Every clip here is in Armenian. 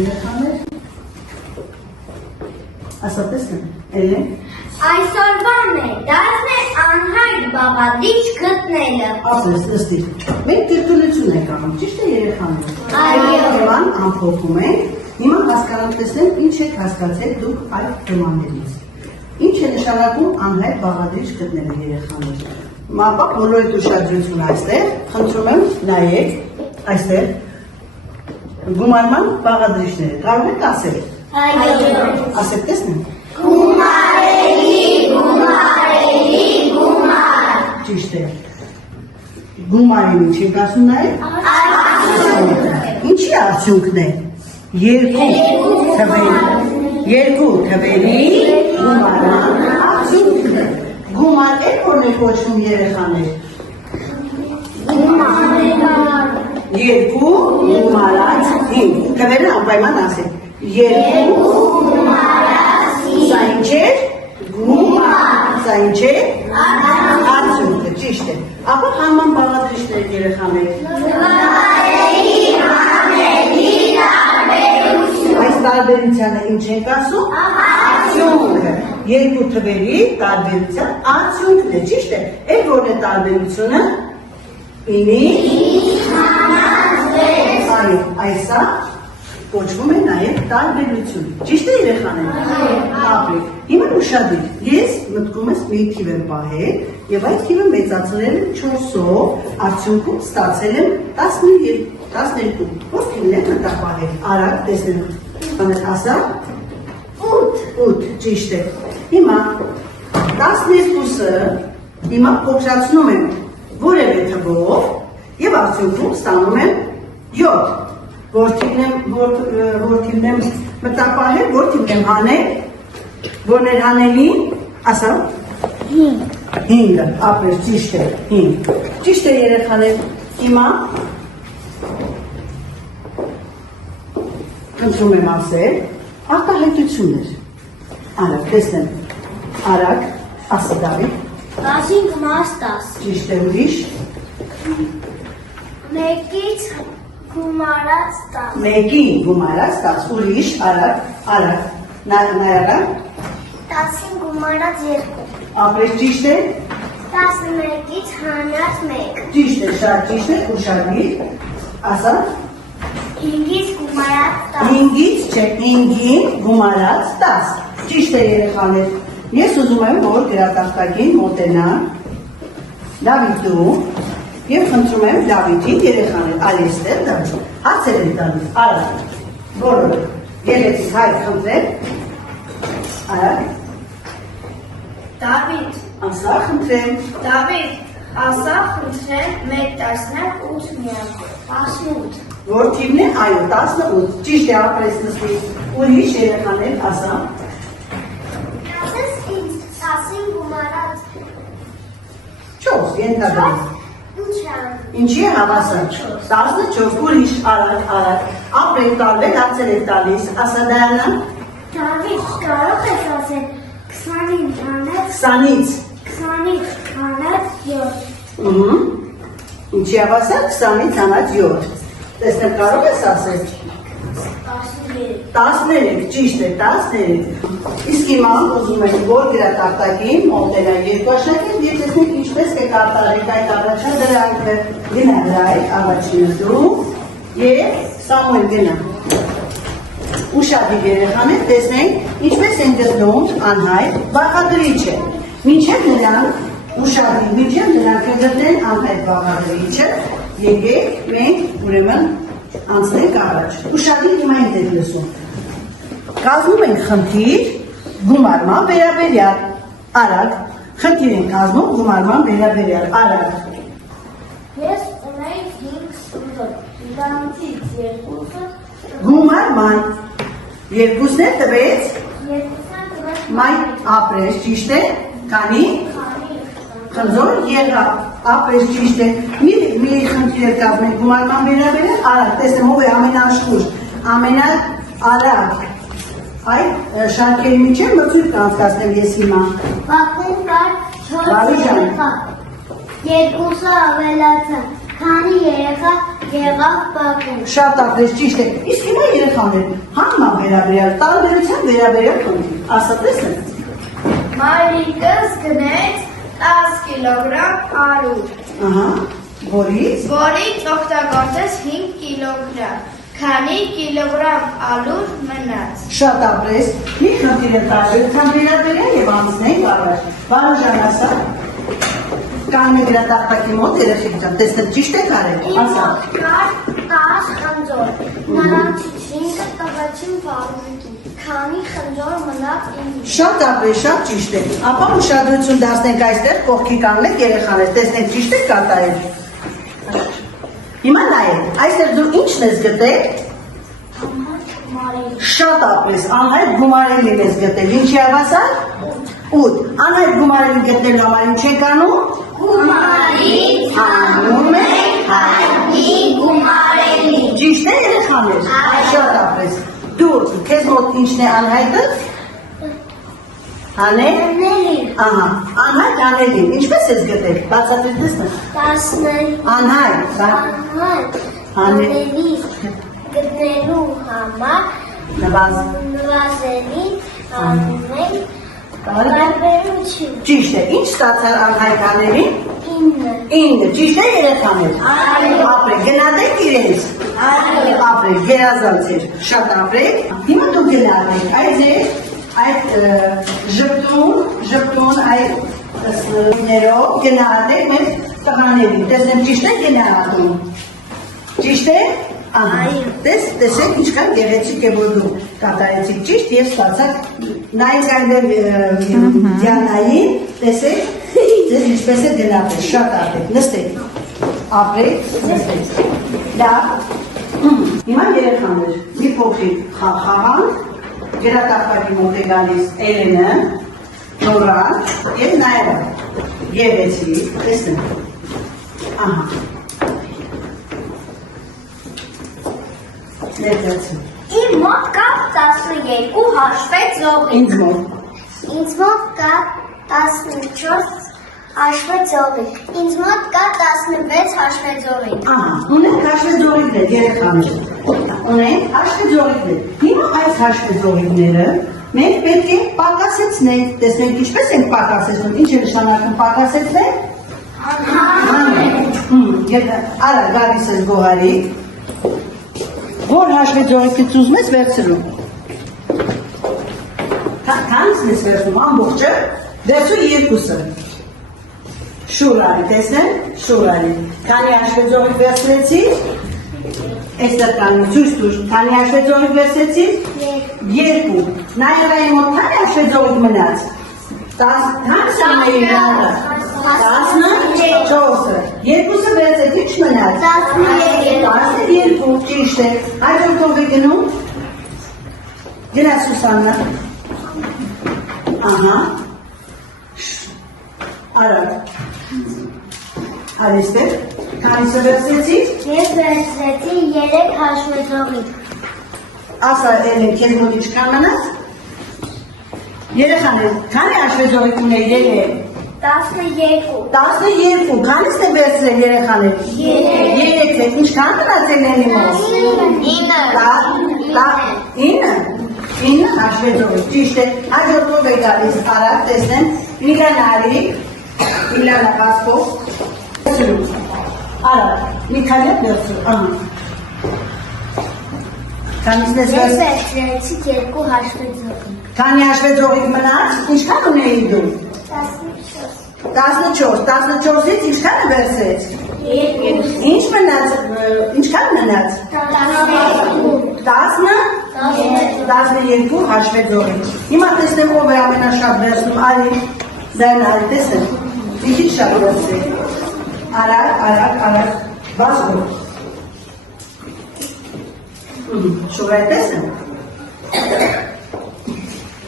երեխաներ։ Ասատեսն Էլեն։ Այսօրվան է, դասն է անհայտ բաղադրիչ գտնելը։ Ասես, ըստի, մենք տիրտունություն ենք անում, ճիշտ է երեխաներ։ Այո։ Եվան ամփոփում ենք, հիմա հասկանանք տեսնենք ինչ եք հասկացել դուք այդ թեմաներից։ Ինչ է նշանակում անհայտ բաղադրիչ գտնելը երեխաներ։ Մապա բոլորիդ ուշադրություն այստեղ, խնդրում եմ նայեք այստեղ գումարման բաղադրիչները, կարող եք ասել։ Այո։ Ասեք տեսնեմ։ Գումարելի, Ճիշտ է։ Գումարին ինչ ենք ասում նաև։ Ինչի արդյունքն է։ Երկու թվերի գումարան արդյունքն է։ Գումար է որն է կոչվում երեխաներ։ Երկու գումարած 5 թվերը անպայման ասեք։ Երկու գումարած 5 Սա ինչ է։ Գումար։ Սա ինչ է։ Արդյունքը, ճիշտ է։ Ապա հանման բաղադրիչներ երեխաներ։ Այս տարբերությանը ինչ ենք ասում։ Արդյունքը։ Երկու թվերի տարբերության արդյունքն է, ճիշտ է։ Այդ որն է տարբերությունը։ Այո, այսա կոչվում է նաև տարբերություն։ Ճիշտ է երեխաներ։ Ապրեք։ Հիմա ուշադրեք։ Ես մտքում ես մի թիվ եմ պահել եւ այդ թիվը մեծացրել եմ 4-ով, արդյունքում ստացել եմ 12։ Ո՞ր թիվն է մտապահել։ Արագ տեսնենք։ Բանալ ասա 8, ճիշտ է։ Հիմա 12-ը հիմա փոքրացնում եմ որևէ թվով եւ արդյունքում ստանում եմ 7։ Որ թիվն եմ մտապահել, որ թիվն եմ հանել, որն էր հանելին, ասա 5, ապրես, ճիշտ է, 5, ճիշտ է երեխաներ, հիմա խնդրում եմ ասել, արտահայտություններ, արագ, տեսնեմ, արագ, ասա Դավիթ, 10-ին գումարած 10, ճիշտ է ուրիշ, 1-ից գումարած 10, 1-ին գումարած 10, ուրիշ, արագ, նայարա, 10-ին գումարած 2, ապրես ճիշտ է, 11-ից հանած 1, ճիշտ է, շատ ճիշտ է, ուշադրիր, ասա, 5-ից գումարած 10, 5-ից չէ, 5-ին գումարած 10, ճիշտ է երեխաներ, ես ուզում եմ, որ գրատախտակին մոտենա Դավիթ դու և խնդրում եմ Դավիթին երեխաներ, այստեղ Դավիթ, հարցեր եմ տալիս, արագ, բոլորը, ելեցիք հայր խնդրել, արագ, Դավիթ, ասա խնդրեմ, ասա խնդրեմ 1-8 միակ, 18, որ թիվն է, այո, 18, ճիշտ է ապրես նստի, ուրիշ երեխաներ, ասա, ասես ինձ 10-ին գումարած 4, ենթադրես, Ինչի է հավասար, 14, ուրիշ, արագ, ապրեք տարբեր հարցեր եք տալիս, ասա Դայանա, Դավիթ, կարող ես ասել 20-ին հանած 20-ից 7, Ինչի հավասար, 20-ից հանած 7, տեսնեմ կարող ես ասել, 13, ճիշտ է, 13, իսկ հիմա ուզում եք, որ գրատախտակին մոտենա երկուաշնակից և տեսնեք ինչպես եք արտարեք այդ առաջադրանքը, գնա դրայք, առաջինը դու և Սամուել գնա։ Ուշադիր երեխաներ, տեսնենք ինչպես են գտնում անհայտ բաղադրիչը, մինչև նրանք ուշադիր, մինչև նրանք գտնեն անհայտ բաղադրիչը, եկեք մենք ուրեմն անցնենք առաջ, ուշադիր հիմա ենք եք լսում, կազմում ենք խնդիր գումարման վերաբերյալ, արագ, խնդիր ենք կազմում գումարման վերաբերյալ, արագ, Ես ունեի 5 սուտը, իրանցից 2-ը գումարման, երկուսն է տվեց, 2-ն տվեց մայ ապրես, ճիշտ է, քանի, խնձոր եղավ, ապրես ճիշտ է, մի խնդիր է կազմենք գումարման վերաբերյալ, արագ, տեսնեմ ով է ամենաշխուր, ամենաարագ, այդ շարքերի միջև մրցույթ կանցկացնեմ ես հիմա։ Բակում կար 4 երեխա, 2-ը ավելացան, քանի երեխա Եղավ բակում։ Շատ ապրես ճիշտ է։ Իսկ հիմա երեխաներ համա վերաբերյալ տարբերության վերաբերյալ խնդիր։ Ասածես է։ Մարիկս գնեց 10 կիլոգրամ արու, Ահա, որից որից օգտագործեց 5 կիլոգրամ, քանի կիլոգրամ ալուր մնաց։ շատ ապրես։ Մի խնդիր է տարբերության վերաբերյալ եւ անցնենք առաջ։ Վարուժան ասա։ Կան դրա տախտակի մոտ երեխեք ջան, տեսնեք ճիշտ եք արել։ Ասա։ Կար 10 խնձոր, նրանցից 5-ը տվեցին Վարուժիկին, քանի խնձոր մնաց ինձ։ Շատ ապրես, շատ ճիշտ է։ Ապա ուշադրություն դարձնենք այստեղ, կողքի կանգնեք երեխաներ, տեսնենք ճիշտ եք կատարել։ Հիմա նայեք, այստեղ դու ինչն ես գտել։ Շատ ապրես, անհայտ գումարելին ես գտել, ինչի հավասար։ 8, անհայտ գումարելին գտնելու համար ինչ ենք անում։ Գումարից Անում ենք հայտնի գումարելի։ Ճիշտ է երեխաներ։ Շատ ապրես։ Դու քեզ մոտ ինչն է անհայտը։ Հանել։ Անելի, Ահա, անհայտ անելին, ինչպես ես գտել, բացատրիր տեսնեմ։ 10 Անհայտ, անելի գտնելու համար նվազ, նվազելի անում ենք տարբերություն։ ճիշտ է, ինչ ստացար անհայտ անելին, 9 ճիշտ է երեխաներ, ապրեք, գնադեք իրենց, ապրեք, գերազանցեր, շատ ապրեք, հիմա դու գնադեք, այդ ժպտուն, այդ ներով գնադեք մեր տղաներին, տեսնեմ ճիշտ է գնադում, ճիշտ է, տեսեք ինչքան գեղեցիկ է որ դու կատարեցիք ճիշտ և ստացակ նայեք այնտեղ Դիանային, տեսեք, ձեզ ինչպես է գնացել, շատ ապրեք, նստեք, ապրեք, նստեք, լավ, հիմա երեխաներ, մի փոքրիկ խաղանք, գերատախտակի մոտ է գալիս Էլենը, Նորան և Նայելը, գեղեցիկ, տեսնեք, ահա, ներկայացին։ Իմ մոտ կա 12 հաշվեց զողի։ Ինձ մոտ։ Ինձ մոտ կա 14 հաշվեց զողի։ Ինձ մոտ կա 16 հաշվեց զողի։ Ահա, ունենք հաշվեձողիկներ, երեխաներ։ Ունենք հաշվեձողիկներ։ Հիմա այս հաշվեձողիկները մենք պետք է պակասեցնենք։ Տեսնենք ինչպես ենք պակասեցնում։ Ինչ է նշանակում պակասեցնել։ Արա գալիս ես գոհարի։ Որ հաշվեձողիկից ուզում ես վերցնում։ Քանիսն ես վերցնում ամբողջը, վերցու երկուսը։ Շուրարի, տեսնեմ, շուրարի։ Քանի հաշվեձողիկ վերցրեցիր, այստեղ կանի, ցույց տուր, քանի հաշվեձողիկ վերցրեցիր, 2։ Նայելայի մոտ քանի հաշվեձողիկ մնաց։ 14-ը, երկուսը վերցրեց, ինչ մնաց։ 12, ճիշտ է։ Այդ ով է գնում։ Գնաց Սուսաննա։ Ահա։ Արա։ Արիստեղ, քանիսը վերցրեցիր։ Ես վերցրեցի 3 հաշվեցողի։ Ասա Էլեն, քեզ մոտ ինչքան մնաց։ Երեխաներ, քանի հաշվեցողիկ ունեի Էլեն։ 12, քանիսն է վերցրել երեխաներ։ 3, ինչքան մնաց Էլենի մոտ։ 9 հաշվեցողիկ, ճիշտ է, հաջորդով է գալիս արագ, տեսնեմ, Միլանարի, Միլանա Վասկով, արագ, մի քանի հետ վերցրու, ահա։ Քանիսն ես Ես վերցրեցի 2 հաշվեցողի։ Քանի հաշվեցողիկ մնաց, ինչքան ունեի դու։ 14-ից ինչքանը վերցրեց։ 2 Ինչ մնաց, ինչքան մնաց։ 12 հաշվեցողիկ։ Հիմա տեսնեմ ով է ամենաշատ վերցնում, արի, դայն արի, տեսնեմ, ինչի շատ վերցրեք։ Արագ, վազգով։ Շուրայ տեսնեմ։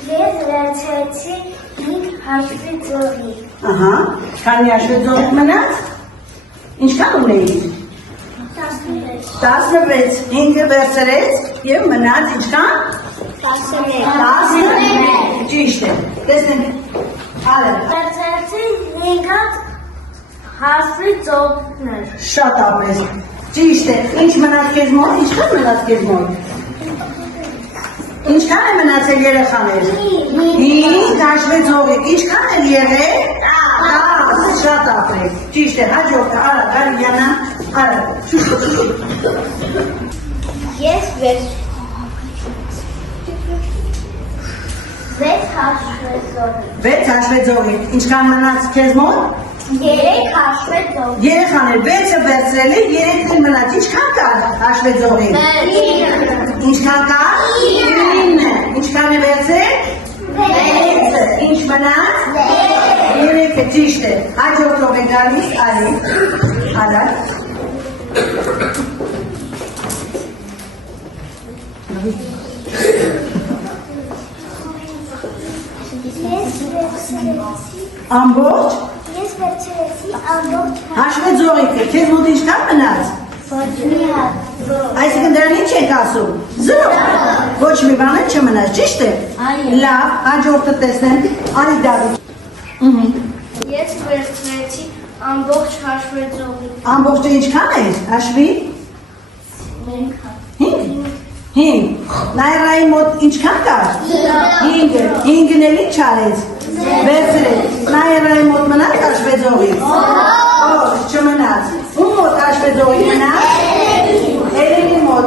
Ես վերցրեցի 5 հաշվեցողի։ Ահա, քանի հաշվեցողիկ մնաց, ինչքան ունեի։ 16, 5-ը վերցրեց և մնաց ինչքան։ 11, ճիշտ է, տեսնենք, արել, Վերցրեցի 5 հաշվեցողներ։ շատ ապրես, Ճիշտ է, ինչ մնաց քեզ մոտ, ինչքան մնաց քեզ մոտ։ Ինչքան է մնացել երեխաներ։ 5 հաշվեց ողիկ, ինչքան է եղել։ 10, շատ ապրեք։ Ճիշտ է, հաջորդը, արա, Գարիանա, արա, Ես 6 հաշվեց ողիկ, ինչքան մնաց քեզ մոտ։ 3 հաշվեց ողիկ։ Երեխաներ 6-ը վերցրել է, 3-ն մնաց, ինչքան կար հաշվեց ողիկ։ Ինչքան կար։ 9, ինչքան է վերցրել։ 6-ը, ինչ մնաց։ 3-ը, ճիշտ է, հաջորդով է գալիս, արի, արա։ Ամբողջ Ես վերցրեցի ամբողջ հաշվեց ողիկը, քեզ մոտ ինչքան մնաց։ ոչ մի հատ։ Այսինքն դրան ինչ եք ասում։ 0։ Ոչ մի բան չմնաց, ճիշտ է։ Լավ, հաջորդը տեսնեմ, արի Դավիթ։ Ես վերցրեցի ամբողջ հաշվեցողի։ Ամբողջը ինչքան է, հաշվի։ 5։ Նայրայի մոտ ինչքան կար։ 5-ն էլ ինչ արեց։ Վերցրեց, Նայրայի մոտ մնաց հաշվեցողի։ Ոչ, չմնաց։ Ում մոտ հաշվեցողի մնաց։ Երևի մոտ։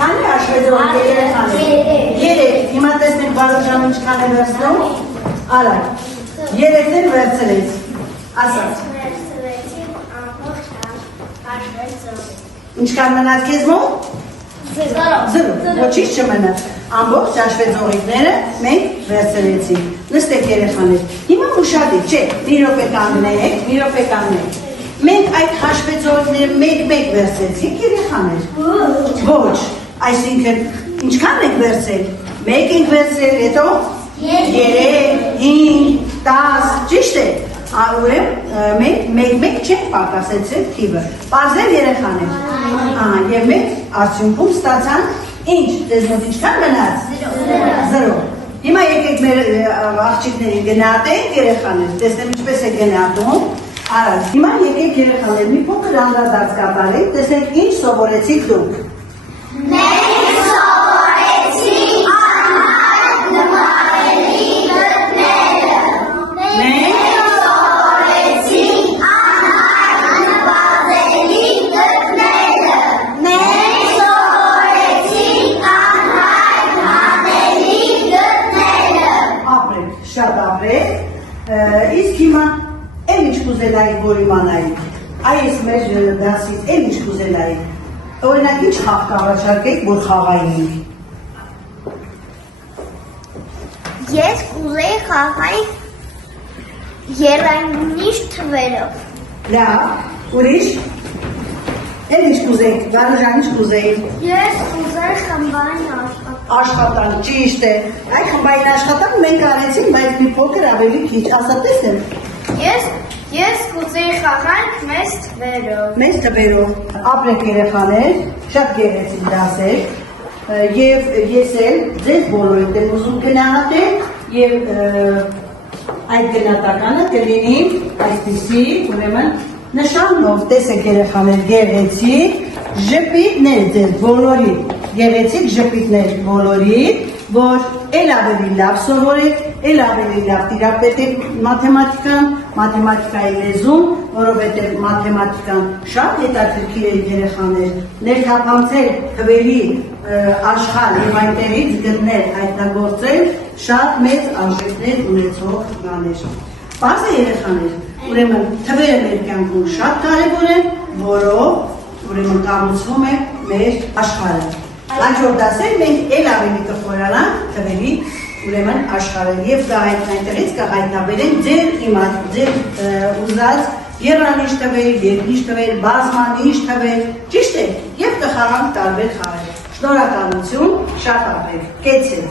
Քանի հաշվեցողի երեխաներ։ 3։ Հիմա տեսնենք Վարուժան ինչքան է վերցնում։ Արա, 3-ն վերցրեց։ Ասաց։ Վերցրեցի ամբողջ հաշվեցողի։ Ինչքան մնաց քեզ մոտ։ 0, ոչինչ չմնաց։ Ամբողջ հաշվեցողիկները մենք վերցրեցինք։ Նստեք երեխաներ։ Հիմա ուշադիր, չէ, մի րոպե կանգնեք։ Մենք այդ հաշվեցողիկները մեկ-մեկ վերցրեցինք երեխաներ։ Ոչ, այսինքն ինչքան եք վերցրել։ 1 ենք վերցրել, հետո 3, 5, 10, ճիշտ է։ Ուրեմն մենք մեկ-մեկ չենք պակասեցել թիվը։ Պարզել երեխաներ։ Եվ մենք արդյունքում ստացանք ինչ, ձեզ մոտ ինչքան մնաց։ 0։ Հիմա եկեք մեր աղջիկներին գնահատենք երեխաներ, տեսնեմ ինչպես է գնահատում։ Արա, հիմա եկեք երեխաներ, մի փոքր անդրադարձ կատարենք, տեսնենք ինչ սովորեցիք դուք։ Մենք սովորեցինք անհայտ նկարելի գտները։ Մենք սովորեցինք անհայտ նկարելի գտները։ Մենք սովորեցինք անհայտ հանելի գտները։ ապրեք, շատ ապրեք, իսկ հիմա էլ ինչ կուզենայիք, որ իմանայիք, այս մեր դասից էլ ինչ կուզենայիք, օրինակ ինչ խաղ կառաջարկեք, որ խաղայինք։ Ես կուզեի խաղալ եռանիշ թվերով։ Լավ, ուրիշ, էլ ինչ կուզեիք, Վարուժան ինչ կուզեիք։ Ես կուզեի խմբային աշխատանք։ Աշխատանք, ճիշտ է, այդ խմբային աշխատանք մենք արեցինք, բայց մի փոքր ավելի քիչ, ասա տեսնեմ։ Ես կուզեի խաղալ մեծ թվերով։ Մեծ թվերով, ապրեք երեխաներ, շատ գեղեցիկ դասեր, եւ ես էլ ձեզ բոլորիդ եմ ուզում գնահատել եւ այդ գնահատականը կլինի այսպիսի, ուրեմն նշանով, տեսեք երեխաներ, գեղեցիկ ժպիտներ ձեզ բոլորի, գեղեցիկ ժպիտներ բոլորի, որ էլ ավելի լավ սովորեք, էլ ավելի լավ տիրապետեք մաթեմատիկան, մաթեմատիկայի լեզուն, որովհետև մաթեմատիկան շատ հետաքրքիր է երեխաներ, ներթափանցել թվերի աշխարհ եւ այնտեղից գտնել, հայտնագործել շատ մեծ արժեքներ ունեցող բաներ։ Պարզ է երեխաներ, ուրեմն թվերը մեր կյանքում շատ կարևոր են, որով ուրեմն կառուցվում է մեր աշխարհը։ Հաջորդ դասեր մենք էլ ավելի կխորանանք թվերի ուրեմն աշխարհը եւ այնտեղից կհայտնաբերենք ձեր ուզած եռանիշ թվեր, երկնիշ թվեր, բազմանիշ թվեր, ճիշտ է, եւ կխաղանք տարբեր խաղեր։ Շնորհակալություն, շատ ապրեք, կեցեք։